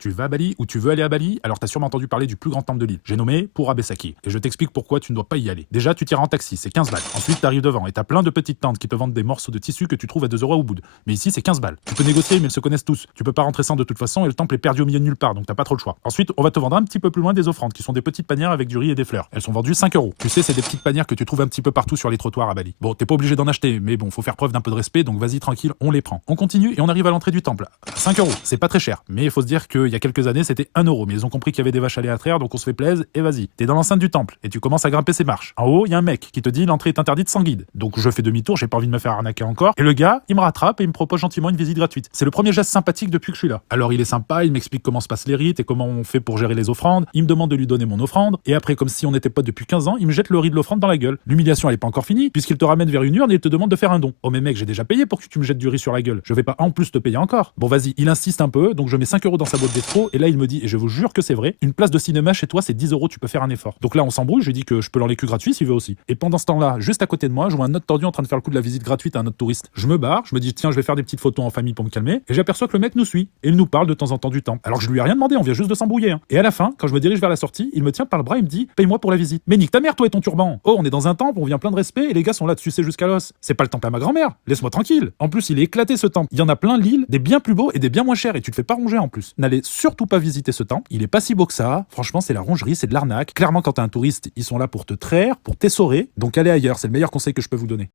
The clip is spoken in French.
Tu vas à Bali ou tu veux aller à Bali? Alors t'as sûrement entendu parler du plus grand temple de l'île. J'ai nommé Pura Besaki. Et je t'explique pourquoi tu ne dois pas y aller. Déjà, tu tires en taxi, c'est 15 balles. Ensuite, t'arrives devant et t'as plein de petites tentes qui te vendent des morceaux de tissu que tu trouves à 2 euros au bout. Mais ici, c'est 15 balles. Tu peux négocier, mais ils se connaissent tous. Tu peux pas rentrer sans de toute façon et le temple est perdu au milieu de nulle part, donc t'as pas trop le choix. Ensuite, on va te vendre un petit peu plus loin des offrandes qui sont des petites panières avec du riz et des fleurs. Elles sont vendues 5 euros. Tu sais, c'est des petites panières que tu trouves un petit peu partout sur les trottoirs à Bali. Bon, t'es pas obligé d'en acheter, mais bon, faut faire preuve d'un peu de respect, donc vas-y tranquille, on les prend. On continue et on arrive à l'entrée du temple. 5 euros, c'est pas très cher, mais il faut se dire qu'il y a quelques années c'était 1 euro, mais ils ont compris qu'il y avait des vaches aléatoires, donc on se fait plaisir et vas-y. T'es dans l'enceinte du temple et tu commences à grimper ces marches. En haut, il y a un mec qui te dit l'entrée est interdite sans guide. Donc je fais demi-tour, j'ai pas envie de me faire arnaquer encore. Et le gars, il me rattrape et il me propose gentiment une visite gratuite. C'est le premier geste sympathique depuis que je suis là. Alors il est sympa, il m'explique comment se passent les rites et comment on fait pour gérer les offrandes. Il me demande de lui donner mon offrande et après, comme si on n'était pas depuis 15 ans, il me jette le riz de l'offrande dans la gueule. L'humiliation elle est pas encore finie puisqu'il te ramène vers une urne et il te demande de faire un don. Oh mais mec, j'ai déjà payé pour que tu me jettes du riz sur la gueule. Je vais pas en plus te payer encore. Bon vas-y, il insiste un peu, donc je mets 5 euros dans sa boîte d'escroc et là il me dit, et je vous jure que c'est vrai, une place de cinéma chez toi c'est 10 euros, tu peux faire un effort. Donc là on s'embrouille, je lui dis que je peux l'enlever gratuit s'il veut aussi. Et pendant ce temps-là, juste à côté de moi, je vois un autre tordu en train de faire le coup de la visite gratuite à un autre touriste. Je me barre, je me dis tiens je vais faire des petites photos en famille pour me calmer, et j'aperçois que le mec nous suit et il nous parle de temps en temps du temple. Alors que je lui ai rien demandé, on vient juste de s'embrouiller. Hein. Et à la fin, quand je me dirige vers la sortie, il me tient par le bras et me dit paye-moi pour la visite. Mais nique ta mère toi et ton turban. Oh on est dans un temple, on vient plein de respect et les gars sont là de sucer jusqu'à l'os. C'est pas le temple à ma grand-mère, laisse-moi tranquille. En plus il est éclaté ce temple. Il y en a plein l'île, des bien plus beaux et des bien moins chers et tu te fais pas ronger en plus. N'allez surtout pas visiter ce temple, il est pas si beau que ça. Franchement c'est la rongerie, c'est de l'arnaque. Clairement quand t'es un touriste, ils sont là pour te traire, pour t'essorer. Donc allez ailleurs, c'est le meilleur conseil que je peux vous donner.